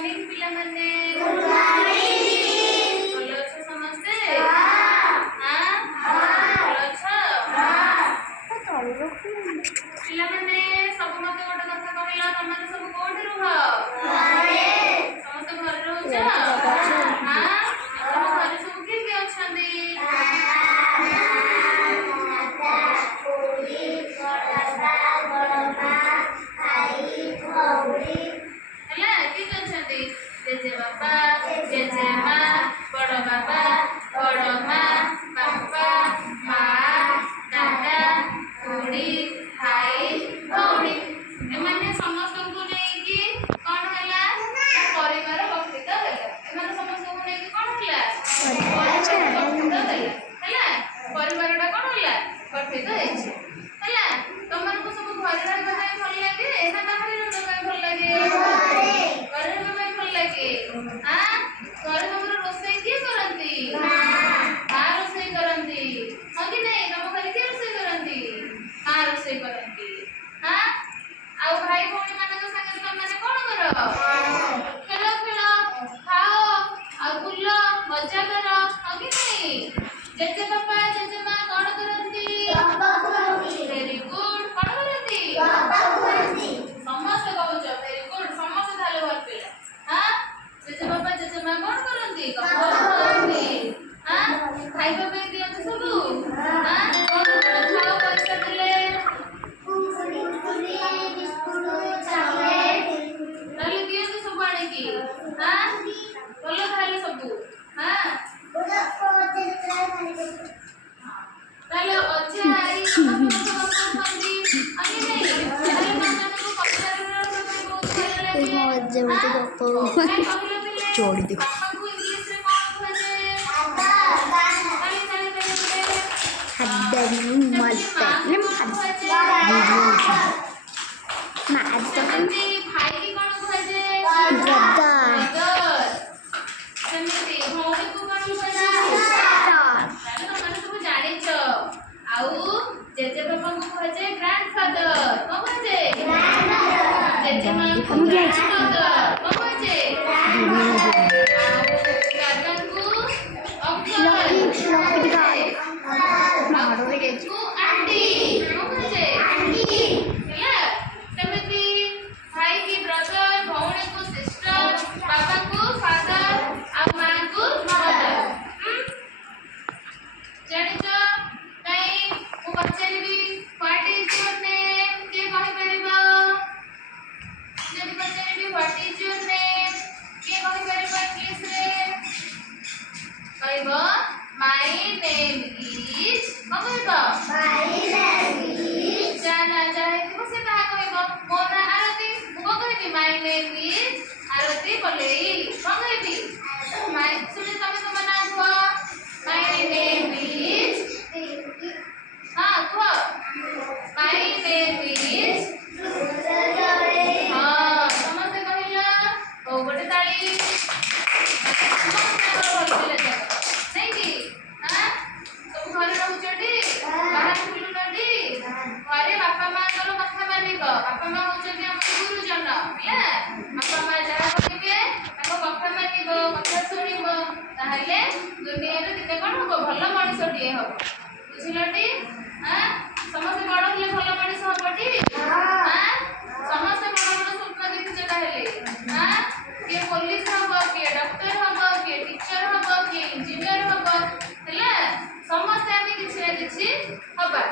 Morning पिलामने ଭଲ ଅଛ ସମସ୍ତେ? ଭଲ ଅଛ? ପିଲାମାନେ ସବୁ ମତେ ଗୋଟେ କଥା କହିଲ, ତମମାନେ ସବୁ କୋଉଠି ରୁହ? ସମସ୍ତେ ଘରେ ରହୁଛ? ତମ ଘରେ ସବୁ କିଏ କିଏ ଅଛନ୍ତି? ହେଲା କିଏ କିଏ ଅଛନ୍ତି? ଜେଜେ ବାପା, ଜେଜେ ମା, ବଡ଼ ବାପା, ବଡ଼ ମା, ବାପା, ମା, ଦାଦା, ଖୁଡି, ଭାଇ, ଭଉଣୀ, ଏମାନେ ସମସ୍ତଙ୍କୁ ନେଇକି କଣ ହେଲା? ପରିବାର ଗଠିତ ହେଲା। ଏମାନେ ସମସ୍ତଙ୍କୁ ନେଇକି କଣ ହେଲା? ପରିବାର ଗଠିତ ହେଲା। ହେଲା ପରିବାରଟା କଣ ହେଲା? ଗଠିତ ହେଇଛି। ହେଲା ତମମାନଙ୍କୁ ସବୁ ଘରେ ରହିବା ପାଇଁ ଭଲ ଲାଗେ ନା ବାହାରେ ରହିବା ପାଇଁ ଭଲ ଲାଗେ? ଘରେ ରହିବା ପାଇଁ ଭଲ ଲାଗେ। ଘରେ ତମର ରୋଷେଇ କିଏ କରନ୍ତି? ମା ରୋଷେଇ କରନ୍ତି। ହଁ କି ନାଇଁ? ତମ ଘରେ କିଏ ରୋଷେଇ କରନ୍ତି? ମା ରୋଷେଇ କରନ୍ତି। ଆଉ ଭାଇ ଭଉଣୀ ମାନଙ୍କ ସାଙ୍ଗରେ ତମମାନେ କଣ କର? ଖେଳ ଖେଳ, ଖାଅ, ଆଉ ବୁଲ, ମଜା କର। ହଁ କି ନାଇଁ? ଜେଜେ ବାପା ଜେଜେ ମା କଣ କରନ୍ତି? Very good. କଣ କରନ୍ତି? ସମସ୍ତେ କହୁଛ ଭେରି ଗୁଡ୍। ସମସ୍ତେ ତାହେଲେ ଭଲ ପିଲା। ଜେଜେ ବାପା ଜେଜେ ମା କଣ କରନ୍ତି? ଗପ କରନ୍ତି। ଖାଇବା ପାଇଁ ଦିଅନ୍ତି ସବୁ? କଣ କଣ ଖାଅ ପଇସା ଦେଲେ? ତାହେଲେ ଦିଅନ୍ତି ସବୁ ଆଣିକି। ଭଲ ତାହେଲେ ସବୁ। ତାହେଲେ ଅଜା ଆଈ ସମସ୍ତଙ୍କ ଗପ କୁହନ୍ତି। ଆମେ ନାଇଁ ତାହେଲେ ତମମାନଙ୍କୁ ପଚାରିବା ପାଇଁ ବହୁତ ଭଲ ଲାଗେ। କାଇଁ କହିଲ ପିଲେ? ବାପାଙ୍କୁ ଇଂଲିଶରେ କଣ କୁହାଯାଏ? ସେମିତି ମାଆଙ୍କୁ କଣ କୁହାଯାଏ? ସେମିତି ଭାଇକି କଣ କୁହାଯାଏ? ବ୍ରଦର। ସେମିତି ଭଉଣୀକୁ କଣ କୁହାଯାଏ? ତାହେଲେ ତମମାନେ ସବୁ ଜାଣିଛ। ଆଉ ଜେଜେ ବାପାଙ୍କୁ କୁହାଯାଏ ଗ୍ରାଣ୍ଡଫାଦର। କଣ କୁହାଯାଏ? ଜେଜେ ମାଙ୍କୁ ଗ୍ରାଣ୍ଡମଦର। କଣ କୁହାଯାଏ? ଆଉ ଦାଦାଙ୍କୁ ଅଙ୍କଲ। ଆଉ ଖୁଡୀଙ୍କୁ ଆଣ୍ଟି। କଣ କୁହାଯାଏ? ହେଲା ସେମିତି ଭାଇକି ବ୍ରଦର, ଭଉଣୀକୁ ସିଷ୍ଟର, ବାବାଙ୍କୁ ଫାଦର, ଆଉ ମାଙ୍କୁ ମଦର। ଜାଣିଛ? ନାଇଁ ମୁଁ ପଚାରିବି ହ୍ୱାଟ ଇଜ ୟୁର ନେମ୍? କିଏ କହିପାରିବ? ଯଦି ପଚାରିବି ହ୍ୱାଟ ଇଜ ୟୁର ନେମ୍ କିଏ କହିପାରିବ ଇଂଲିଶରେ? କହିବ ମାଇ ନେମ୍ ଇଜ। କଣ କହିବ? ଯାହା ନା ଯାହା ହେଇଥିବ ସେ ତାହା କହିବ। ମୋ ନାଁ ଆରତି। ମୁଁ କଣ କହିବି? ମାଇ ନେମ୍ ଇଜ ଆରତି ପଲେଇ। କଣ କହିବି? ଶୁଣି ତମେ ତମ ନାଁ କୁହ। ମାଇ ନେମ୍ ଇଜ କୁହ। ମାଇ ନେମ୍ ଇଜ ସମସ୍ତେ କହିଲ। ହଉ ଗୋଟେ ତାଳି। ସମସ୍ତଙ୍କର ଭଲ ପିଲା ଯାକ ନାଇଁ କି? ସବୁ ଘରେ ରହୁଛଟି? ବାହାରେ ବୁଲୁନଟି? ଘରେ ବାପା ମାଙ୍କର କଥା ମାନିବ। ବାପା ମା ହଉଛନ୍ତି ଆମ ଗୁରୁଜନ। ହେଲା ବାପା ମା ଯାହା କହିବେ ତାଙ୍କ କଥା ମାନିବ, କଥା ଶୁଣିବ। ତାହେଲେ ଦୁନିଆରେ ଦିନେ କଣ ହବ? ଭଲ ମଣିଷଟିଏ ହବ। ବୁଝିଲଟି? ସମସ୍ତେ ବଡ ହେଲେ ଭଲ ମଣିଷ ହବଟି? ସମସ୍ତେ ବଡ ବଡ ସ୍ୱପ୍ନ ଦେଖିଛ ତାହେଲେ। କିଏ ପୋଲିସ ହବ, କିଏ ଡକ୍ଟର ହବ, କିଏ ଟିଚର ହବ, କିଏ ଇଞ୍ଜିନିୟର ହବ। ହେଲା ସମସ୍ତେ ଆମେ କିଛି ନା କିଛି ହବା।